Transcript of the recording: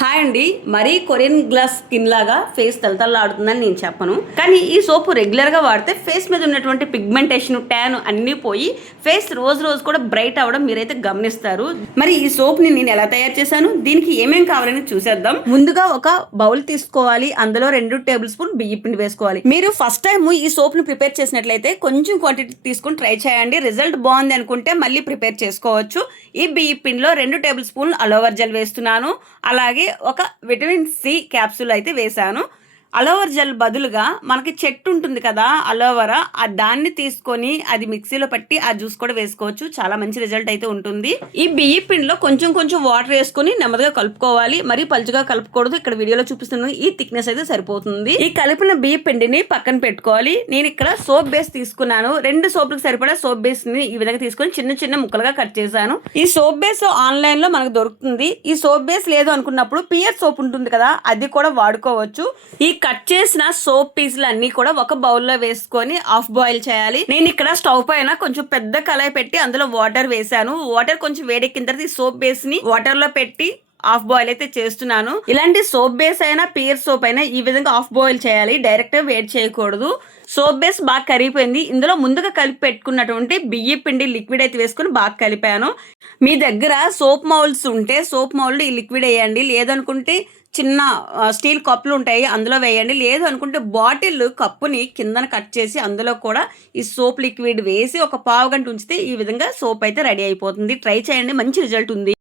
Hi అండి. మరీ Korean glass skin లాగా ఫేస్ తలతల్లాడుతుందని నేను చెప్పను. కానీ ఈ సోపు రెగ్యులర్గా వాడితే ఫేస్ మీద ఉన్నటువంటి పిగ్మెంటేషన్ ట్యాన్ అన్నీ పోయి ఫేస్ రోజు రోజు కూడా బ్రైట్ అవ్వడం మీరైతే గమనిస్తారు. మరి ఈ సోప్ని నేను ఎలా తయారు చేశాను? దీనికి ఏమేం కావాలని చూసేద్దాం. ముందుగా ఒక బౌల్ తీసుకోవాలి. అందులో రెండు టేబుల్ స్పూన్ బియ్య పిండి వేసుకోవాలి. మీరు ఫస్ట్ టైం ఈ సోప్ని ప్రిపేర్ చేసినట్లయితే కొంచెం క్వాంటిటీ తీసుకొని ట్రై చేయండి. రిజల్ట్ బాగుంది అనుకుంటే మళ్ళీ ప్రిపేర్ చేసుకోవచ్చు. ఈ బియ్య పిండిలో రెండు టేబుల్ స్పూన్ అలోవర్ జెల్ వేస్తున్నాను. అలాగే ఒక విటమిన్ సి క్యాప్సూల్ అయితే వేశాను. అలోవర్ జెల్ బదులుగా మనకి చెట్టు ఉంటుంది కదా అలోవరా ఆ దాన్ని తీసుకొని అది మిక్సీలో పట్టి ఆ జ్యూస్ కూడా వేసుకోవచ్చు. చాలా మంచి రిజల్ట్ అయితే ఉంటుంది. ఈ బియ్య పిండిలో కొంచెం కొంచెం వాటర్ వేసుకొని నెమ్మదిగా కలుపుకోవాలి. మరి పలుచగా కలుపుకూడదు. ఇక్కడ వీడియోలో చూపిస్తున్న ఈ థిక్నెస్ అయితే సరిపోతుంది. ఈ కలిపిన బియ్య పిండిని పక్కన పెట్టుకోవాలి. నేను ఇక్కడ సోప్ బేస్ తీసుకున్నాను. రెండు సోపులకు సరిపడా సోప్ బేస్ని ఈ విధంగా తీసుకొని చిన్న చిన్న ముక్కలుగా కట్ చేశాను. ఈ సోప్ బేస్ ఆన్లైన్లో మనకు దొరుకుతుంది. ఈ సోప్ బేస్ లేదు అనుకున్నప్పుడు పియర్ సోప్ ఉంటుంది కదా అది కూడా వాడుకోవచ్చు. ఈ కట్ చేసిన సోప్ పీసులు అన్ని కూడా ఒక బౌల్లో వేసుకొని ఆఫ్ బాయిల్ చేయాలి. నేను ఇక్కడ స్టవ్ పైన కొంచెం పెద్ద కళాయి పెట్టి అందులో వాటర్ వేసాను వాటర్ కొంచెం వేడెక్కిన తర్వాత ఈ సోప్ బేస్ని వాటర్లో పెట్టి ఆఫ్ బాయిల్ అయితే చేస్తున్నాను. ఇలాంటి సోప్ బేస్ అయినా పియర్ సోప్ అయినా ఈ విధంగా ఆఫ్ బాయిల్ చేయాలి. డైరెక్ట్గా వేడి చేయకూడదు. సోప్ బేస్ బాగా కరిగిపోయింది. ఇందులో ముందుగా కలిపి పెట్టుకున్నటువంటి బియ్య పిండి లిక్విడ్ అయితే వేసుకుని బాగా కలిపాను. మీ దగ్గర సోప్ మౌల్స్ ఉంటే సోప్ మౌల్డ్ ఈ లిక్విడ్ వేయండి. లేదనుకుంటే చిన్న స్టీల్ కప్పులు ఉంటాయి అందులో వేయండి. లేదు అనుకుంటే బాటిల్ కప్పుని కిందన కట్ చేసి అందులో కూడా ఈ సోప్ లిక్విడ్ వేసి ఒక పావు గంట ఉంచితే ఈ విధంగా సోప్ అయితే రెడీ అయిపోతుంది. ట్రై చేయండి. మంచి రిజల్ట్ ఉంది.